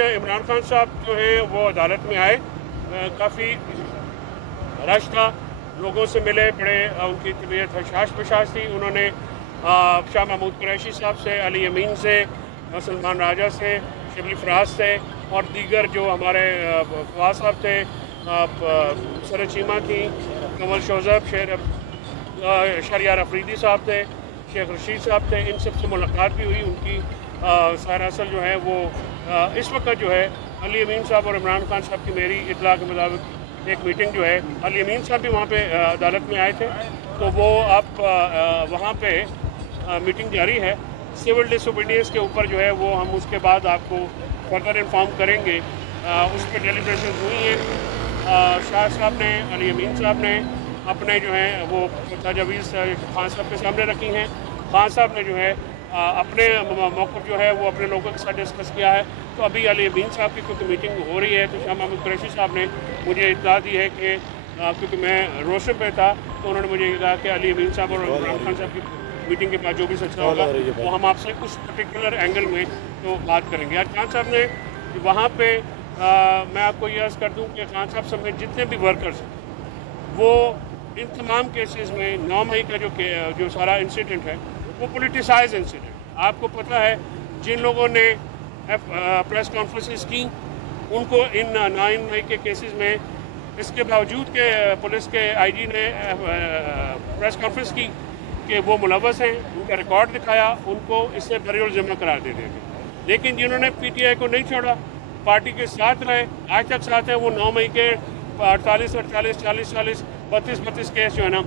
عمران خان صاحب جو ہیں وہ عدالت میں آئے، کافی رش تھا، لوگوں سے ملے، بڑے ان کی طبیعت حشاش پشاش تھی۔ انہوں نے شاہ محمود قریشی صاحب سے، علی امین سے، سلمان راجہ سے، شبلی فراز سے اور دیگر جو ہمارے فواز صاحب تھے، سر چیمہ تھیں، کمل شوزب، شہریار افریدی صاحب تھے، شیخ رشید صاحب تھے، ان سب سے ملاقات بھی ہوئی۔ ان کی سیر اصل جو ہے وہ اس وقت جو ہے علی امین صاحب اور عمران خان صاحب کی میری اطلاع کے مطابق ایک میٹنگ جو ہے، علی امین صاحب بھی وہاں پہ عدالت میں آئے تھے، تو وہ اب وہاں پہ میٹنگ جاری ہے۔ سول ڈس اوبیڈینس کے اوپر جو ہے وہ ہم اس کے بعد آپ کو فردر انفارم کریں گے۔ اس پہ ڈیلیبریشنز ہوئی ہیں، شاہ صاحب نے، علی امین صاحب نے اپنے جو ہیں وہ تجاویز خان صاحب کے سامنے رکھی ہیں۔ خان صاحب نے جو ہے اپنے موقف جو ہے وہ اپنے لوگوں کے ساتھ ڈسکس کیا ہے۔ تو ابھی علی امین صاحب کی کیونکہ میٹنگ ہو رہی ہے، تو شاہ محمود قریشی صاحب نے مجھے اطلاع دی ہے کہ کیونکہ میں روشن پہ تھا تو انہوں نے مجھے یہ کہا کہ علی امین صاحب اور عمران خان صاحب کی میٹنگ کے بعد جو بھی سلسلہ ہوگا وہ ہم آپ سے اس پرٹیکولر اینگل میں تو بات کریں گے۔ خان صاحب نے وہاں پہ میں آپ کو یہ عرض کر دوں کہ خان صاحب سمیت جتنے بھی ورکرز ہیں وہ ان تمام کیسز میں 9 مئی کا جو سارا انسیڈنٹ ہے وہ پولیٹیسائز انسیڈنٹ۔ آپ کو پتہ ہے جن لوگوں نے پریس کانفرنسز کی ان کو ان 9 مئی کے کیسز میں اس کے باوجود کہ پولیس کے آئی جی نے پریس کانفرنس کی کہ وہ ملوث ہیں، ان کا ریکارڈ دکھایا، ان کو اس سے بری الذمہ قرار دے دیں گے۔ لیکن جنہوں نے پی ٹی آئی کو نہیں چھوڑا، پارٹی کے ساتھ رہے، آج تک ساتھ ہیں، وہ 9 مئی کے 48 40 32 کیس جو ہے نا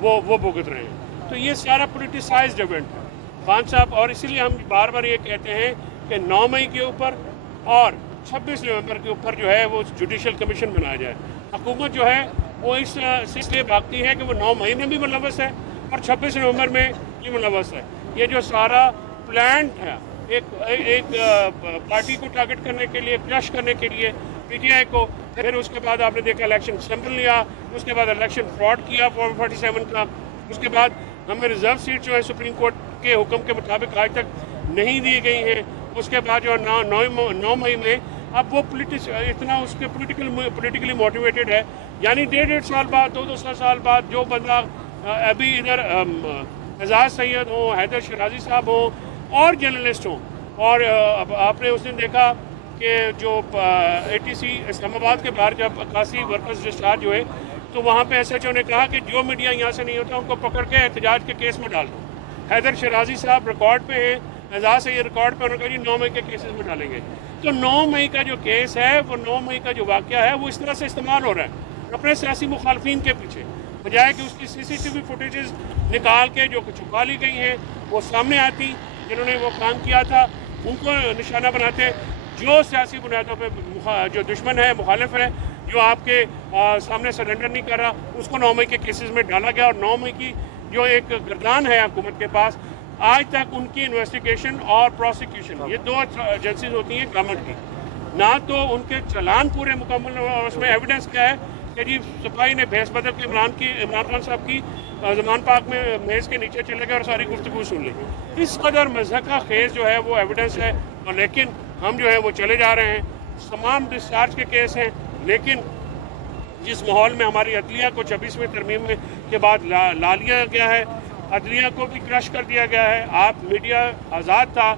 وہ بھگت رہے ہیں۔ تو یہ سارا پولیٹیسائزڈ ایونٹ ہے خان صاحب، اور اسی لیے ہم بار بار یہ کہتے ہیں کہ 9 مئی کے اوپر اور 26 نومبر کے اوپر جو ہے وہ جوڈیشل کمیشن بنایا جائے۔ حکومت جو ہے وہ اس لیے بھاگتی ہے کہ وہ 9 مئی میں بھی ملوث ہے اور 26 نومبر میں یہ ملوث ہے۔ یہ جو سارا پلانٹ ہے ایک پارٹی کو ٹارگٹ کرنے کے لیے، کرش کرنے کے لیے پی ٹی آئی کو، پھر اس کے بعد آپ نے دیکھا الیکشن سیمپل لیا، اس کے بعد الیکشن فراڈ کیا فارم 47 کا، اس کے بعد ہمیں ریزرو سیٹ جو ہے سپریم کورٹ کے حکم کے مطابق آج تک نہیں دی گئی ہیں۔ اس کے بعد جو 9 مئی میں اب وہ اتنا اس کے پولیٹیکلی موٹیویٹڈ ہے، یعنی 1.5 سال بعد 2 سال بعد جو بندہ ابھی ادھر اعزاز سید ہوں، حیدر شیرازی صاحب ہوں اور جرنلسٹ ہوں، اور آپ نے اس دن دیکھا کہ جو ATC اسلام آباد کے باہر جب 81 ورکرز ڈسچارج ہوئے تو وہاں پہ ایس ایچ او نے کہا کہ جو میڈیا یہاں سے نہیں ہوتا ان کو پکڑ کے احتجاج کے کیس میں ڈال دو۔ حیدر شیرازی صاحب ریکارڈ پہ ہیں، اعزاز سے یہ ریکارڈ پہ انہوں نے کہا جی 9 مئی کے کیسز میں ڈالیں گے۔ تو 9 مئی کا جو کیس ہے، وہ 9 مئی کا جو واقعہ ہے وہ اس طرح سے استعمال ہو رہا ہے اپنے سیاسی مخالفین کے پیچھے، بجائے کہ اس کی CCTV فوٹیجز نکال کے جو چھپا لی گئی ہیں وہ سامنے آتی، جنہوں نے وہ کام کیا تھا ان کو نشانہ بناتے۔ جو سیاسی بنیادوں پہ جو دشمن ہے، مخالف ہے، جو آپ کے سامنے سرنڈر نہیں کر رہا، اس کو 9 مئی کے کیسز میں ڈالا گیا، اور 9 مئی کی جو ایک گردان ہے حکومت کے پاس، آج تک ان کی انویسٹیگیشن اور پروسیکیوشن، یہ 2 ایجنسیز ہوتی ہیں گورنمنٹ کی، نہ تو ان کے چلان پورے مکمل، اور اس میں ایویڈنس کیا ہے کہ جی سپاہی نے بھیس بدل کے عمران خان صاحب کی زمان پاک میں میز کے نیچے چلے گئے اور ساری گفتگو سن لی۔ اس قدر مضحکہ خیز جو ہے وہ ایویڈنس ہے، اور لیکن ہم جو ہے وہ چلے جا رہے ہیں۔ تمام ڈسچارج کے کیس ہیں، لیکن جس ماحول میں ہماری عدلیہ کو 26ویں ترمیم کے بعد لا لیا گیا ہے، عدلیہ کو بھی کرش کر دیا گیا ہے، آپ میڈیا آزاد تھا،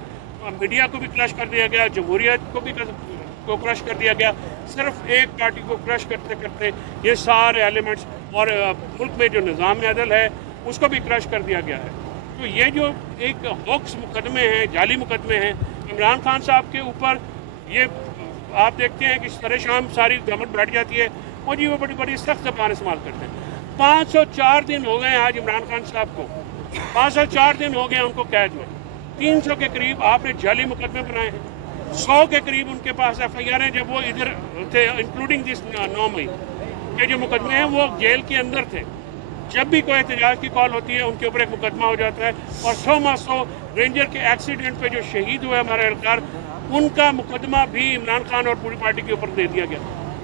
میڈیا کو بھی کرش کر دیا گیا، جمہوریت کو بھی کرش کر دیا گیا، صرف ایک پارٹی کو کرش کرتے کرتے یہ سارے ایلیمنٹس، اور ملک میں جو نظام عدل ہے اس کو بھی کرش کر دیا گیا ہے۔ تو یہ جو ایک ہوکس مقدمے ہیں، جعلی مقدمے ہیں عمران خان صاحب کے اوپر، یہ آپ دیکھتے ہیں کہ سر شام ساری گورنمنٹ بیٹھ جاتی ہے اور جی وہ بڑی سخت زبان استعمال کرتے ہیں۔ 504 دن ہو گئے آج عمران خان صاحب کو، 504 دن ہو گئے ان کو قید میں، 300 کے قریب آپ نے جعلی مقدمے بنائے ہیں، 100 کے قریب ان کے پاس FIR ہیں جب وہ ادھر تھے، انکلوڈنگ دس 9 مئی کے جو مقدمے ہیں وہ جیل کے اندر تھے۔ جب بھی کوئی احتجاج کی کال ہوتی ہے ان کے اوپر ایک مقدمہ ہو جاتا ہے، اور 100 رینجر کے ایکسیڈنٹ پہ جو شہید ہوئے ہمارے اہلکار، ان کا مقدمہ بھی عمران خان اور پوری پارٹی کے اوپر دے دیا گیا،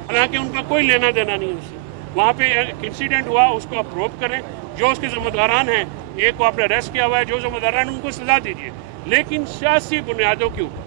حالانکہ ان کا کوئی لینا دینا نہیں اس سے۔ وہاں پہ ایک انسیڈنٹ ہوا، اس کو اپروو کریں، جو اس کے ذمہ داران ہیں، ایک کو آپ نے اریسٹ کیا ہوا ہے، جو ذمہ داران ان کو سزا دیجیے، لیکن سیاسی بنیادوں کے اوپر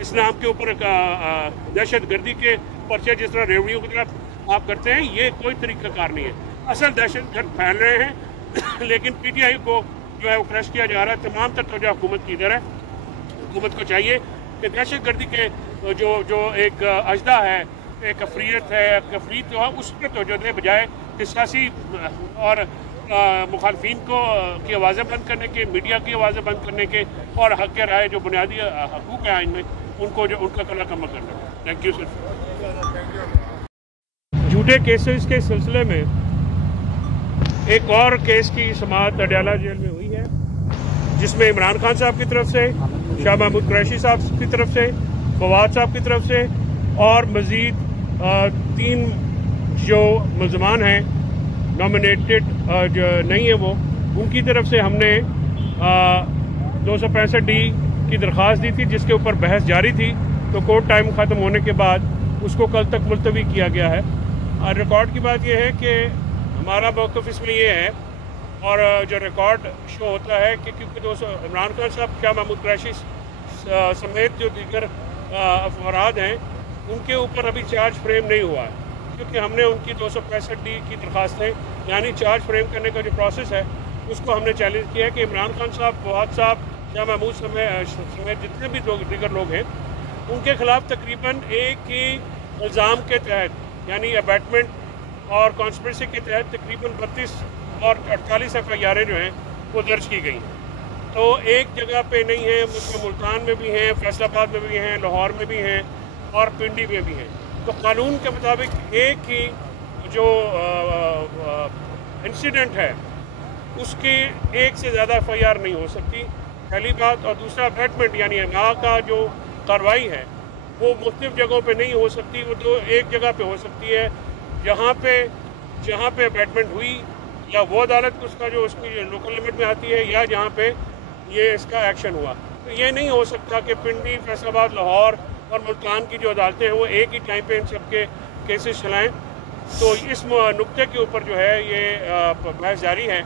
اسلام کے اوپر دہشت گردی کے پرچے جس طرح ریوڑیوں کی طرف آپ کرتے ہیں، یہ کوئی طریقہ کار نہیں ہے. اصل دہشت گرد پھیل رہے ہیں لیکن پی ٹی آئی کو جو ہے وہ کرش کیا جا رہا ہے. تمام تر توجہ حکومت کی ادھر ہے. حکومت کو چاہیے کہ دہشت گردی کے جو ایک اجدہ ہے، ایک افریت ہے، کفریت جو ہے، اس پہ توجہ دے بجائے کہ سیاسی اور مخالفین کی آوازیں بند کرنے کے، میڈیا کی آوازیں بند کرنے کے، اور حق رائے جو بنیادی حقوق ہیں ان میں ان کا کلا کما کرنا. Thank you sir. جھوٹے کیسز کے سلسلے میں ایک اور کیس کی سماعت اڈیالہ جیل میں ہوئی ہے، جس میں عمران خان صاحب کی طرف سے، شاہ محمود قریشی صاحب کی طرف سے، فواد صاحب کی طرف سے، اور مزید 3 جو ملزمان ہیں نامنیٹڈ جو نہیں ہیں وہ، ان کی طرف سے ہم نے 265D کی درخواست دی تھی، جس کے اوپر بحث جاری تھی. تو کورٹ ٹائم ختم ہونے کے بعد اس کو کل تک ملتوی کیا گیا ہے. اور ریکارڈ کی بات یہ ہے کہ ہمارا موقف اس میں یہ ہے، اور جو ریکارڈ شو ہوتا ہے کہ کیونکہ عمران خان صاحب، شاہ محمود قریشی سمیت جو دیگر افراد ہیں، ان کے اوپر ابھی چارج فریم نہیں ہوا ہے، کیونکہ ہم نے ان کی 265D کی درخواستیں، یعنی چارج فریم کرنے کا جو پروسیس ہے، اس کو ہم نے چیلنج کیا ہے کہ عمران خان صاحب، فواد صاحب، شاہ محمود سمیت جتنے بھی دیگر لوگ ہیں، ان کے خلاف تقریباً ایک ہی الزام کے تحت، یعنی ابیٹمنٹ اور کانسپریسی کے تحت تقریباً 32 اور 48 FIR جو ہیں وہ درج کی گئی ہیں. تو ایک جگہ پہ نہیں ہیں، ملتان میں بھی ہیں، فیصل آباد میں بھی ہیں، لاہور میں بھی ہیں، اور پنڈی میں بھی ہیں. تو قانون کے مطابق ایک ہی جو انسیڈنٹ ہے اس کی ایک سے زیادہ FIR نہیں ہو سکتی، پہلی بات. اور دوسرا ابیٹمنٹ یعنی امعاء کا جو کارروائی ہے وہ مختلف جگہوں پہ نہیں ہو سکتی، وہ ایک جگہ پہ ہو سکتی ہے جہاں پہ ابیٹمنٹ ہوئی، یا وہ عدالت اس کی لوکل لمٹ میں آتی ہے، یا جہاں پہ یہ اس کا ایکشن ہوا. تو یہ نہیں ہو سکتا کہ پنڈی، فیصل آباد، لاہور اور ملتان کی جو عدالتیں ہیں وہ ایک ہی ٹائم پہ ان سب کے کیسز چلائیں. تو اس نقطے کے اوپر جو ہے یہ بحث جاری ہے.